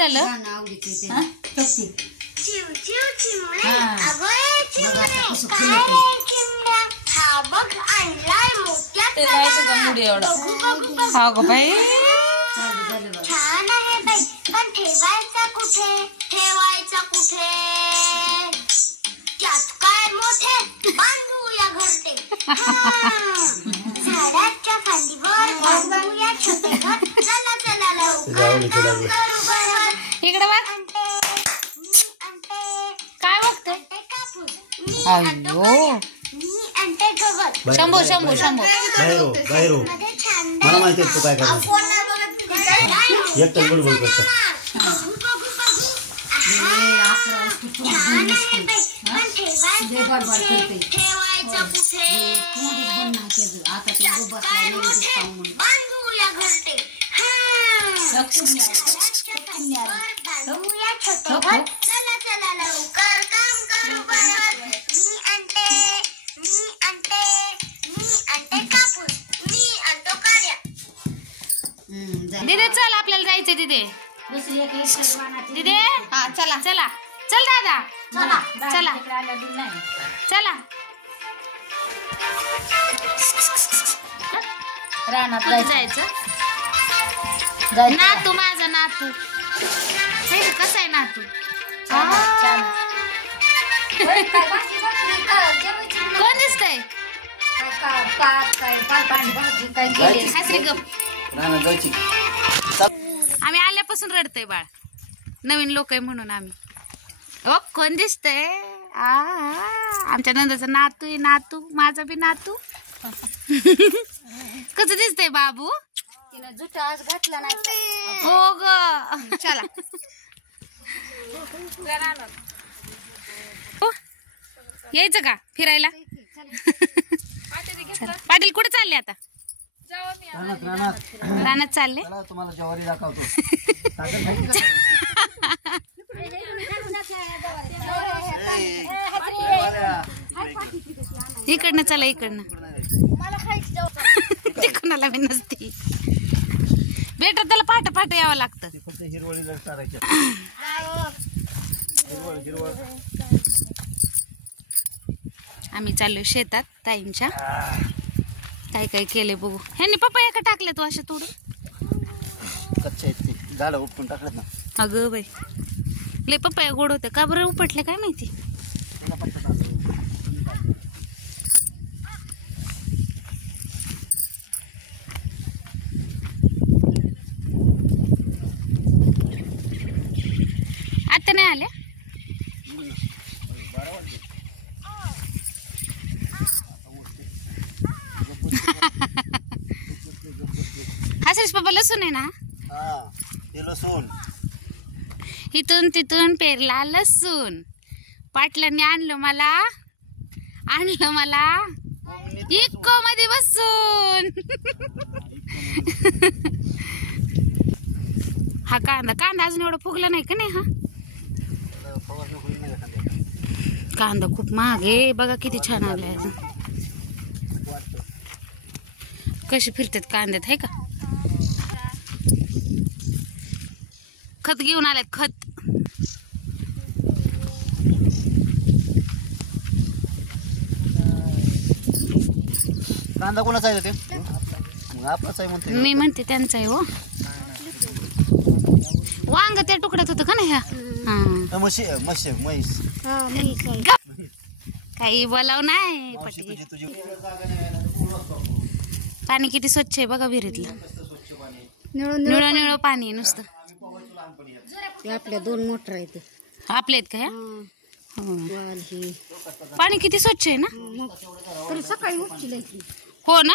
छान आहे बाई, पण ठेवायचा कुठे, ठेवायचा कुठे, त्यात काय मोठे बांधूया घरटे, झाडाच्या फांदीवर बांधूया छोटे घर, चला चला लवकर इकडे बघ काय बघते. अयो शंभू शंभू शंभू मला माहिती आहे तू काय करणार. एकटं बडबड करतात. दीदी चल आपल्याला जायचंय तिथे. दीदी हा चला चला चल दादा चला चला रानात जायचं. नातू माझा नातू कसा आहे नातू. कोण दिसतंय आम्ही आल्यापासून रडतोय बाळ. नवीन लोक आहे म्हणून आम्ही. ओ कोण दिसतंय. आमच्या नंदाचा नातू आहे. नातू माझा बी नातू. कसं दिसतंय बाबू. जुटा आज घातला नाही. हो ग चला यायचं का फिरायला. पाटील कुठे चालले आता. रानात चालले. तुम्हाला ज्वारी दाखवतो. इकडनं चला इकडनं. ते कोणाला बी नसती बेटर त्याला पाठ पाठ यावं लागतं. आम्ही चाललो शेतात ताईंच्या. काय काय केले बघू. ह्यांनी पपया का टाकले तू अशा तोडून. कच्चे आहेत ते झाड उपटून टाकलेत ना. अगं बाई लय पपया गोड होते. का बरं उपटले काय माहिती. आता नाही आल्या. हसरीश पप्पा लसूण आहे ना. लसूण इथून तिथून पेरला लसूण. पाटलांनी आणलं मला इको मध्ये बसून. हा कांदा अजून एवढा फुगला नाही का नाही. हा कांदा खूप महाग आहे. बघा किती छान आलाय अजून. कसे फिरतात कांद्यात आहे का. खत घेऊन आलेत खत. कांदा कोणाचा आहे ते. आपलाच आहे म्हणते. मी म्हणते त्यांचा आहे. हो वांग त्या तुकड्यात होतं का नाही. ह्या म्हैस काही बोलाव नाही. पाणी किती स्वच्छ आहे बघा विहिरीतलं. निळं निळं पाणी नुसतं. आपल्या 2 मोटर आहेत. आपले आहेत का ह्या. पाणी किती स्वच्छ आहे ना. तरी सकाळी उठली हो ना.